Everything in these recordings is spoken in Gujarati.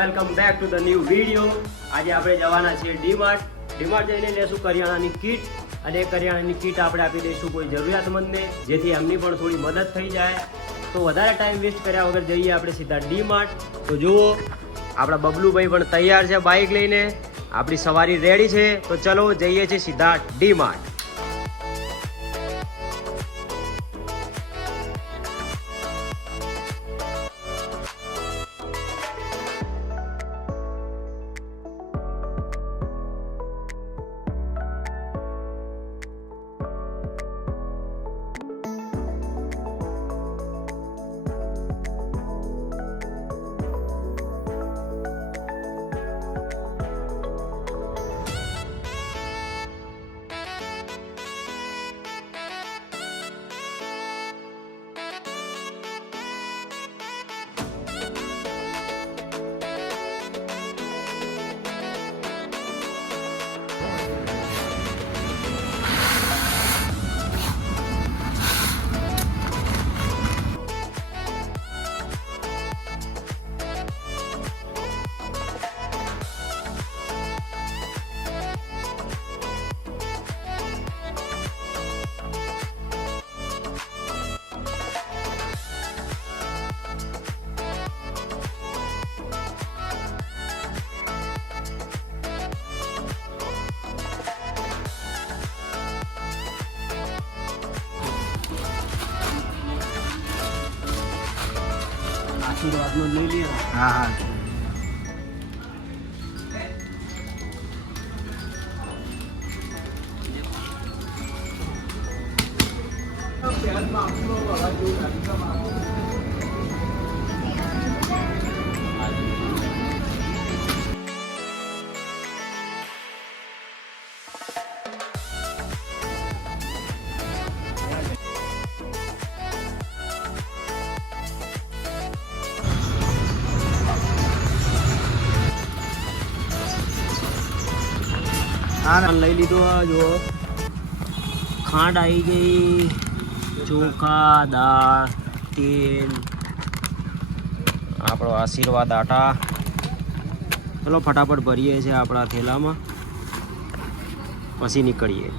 Welcome back to the new video. આજે આપણે જવાના છીએ ડીમાર્ટ જઈને લેશું કરિયાણાની કીટ, અને એ કરિયાણાની કીટ આપણે આપી દઈશું કોઈ જરૂરિયાતમંદને, જેથી એમની પણ થોડી મદદ થઈ જાય. તો વધારે ટાઈમ વેસ્ટ કર્યા વગર જઈએ આપણે સીધા ડીમાર્ટ. તો જુઓ આપણા બબલુભાઈ પણ તૈયાર છે બાઇક લઈને, આપણી સવારી રેડી છે. તો ચલો જઈએ છીએ સીધા ડીમાર્ટ. આશીર્વાદનો લઈ લ્યો. હા. લઈ લીધો. જો ખાંડ આવી ગઈ, ચોખા, દાળ, તેલ, આપણો આશીર્વાદ આટા. ચલો ફટાફટ ભરીએ છીએ આપણા થેલામાં, પછી નીકળીએ.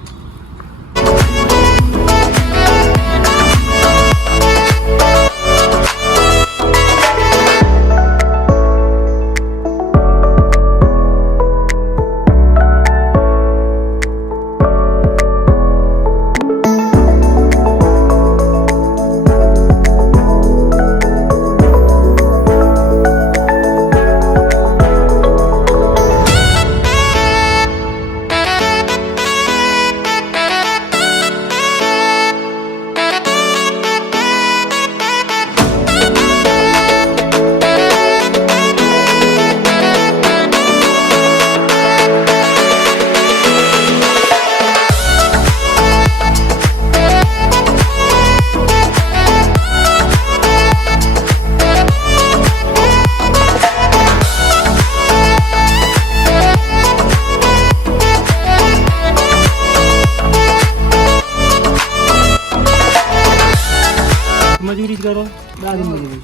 મજૂરી કરો, દારી મજૂરી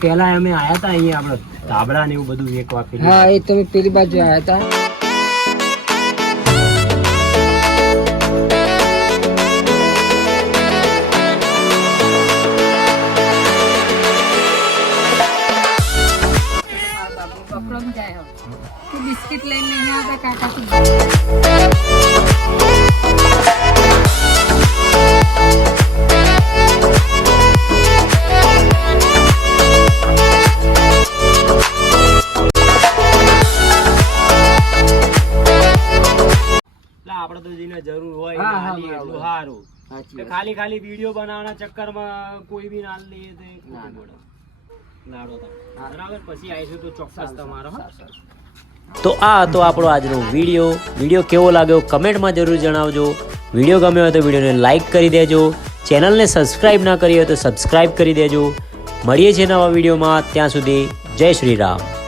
પેલા અમે આયા હતા અહીંયા, આપણે ધાબળા ને એવું બધું વેચવા. હા, એ તમે પેલી બાજુ આવ્યા હતા. બિસ્કિટ લઈને નહીં આવતા કાકા. આપડે તો જેને જરૂર હોય એટલું સારું. ખાલી વિડીયો બનાવવાના ચક્કરમાં કોઈ બી ના લઈએ બરાબર. પછી આવીશું તો ચોક્કસ તમારો. તો આ હતો આપણો આજનો વિડીયો કેવો લાગ્યો કમેન્ટમાં જરૂર જણાવજો. વિડીયો ગમ્યો હોય તો વિડીયોને લાઇક કરી દેજો. ચેનલને સબસ્ક્રાઈબ ના કરી હોય તો સબસ્ક્રાઈબ કરી દેજો. મળીએ છીએ નવા વિડીયોમાં. ત્યાં સુધી જય શ્રી રામ.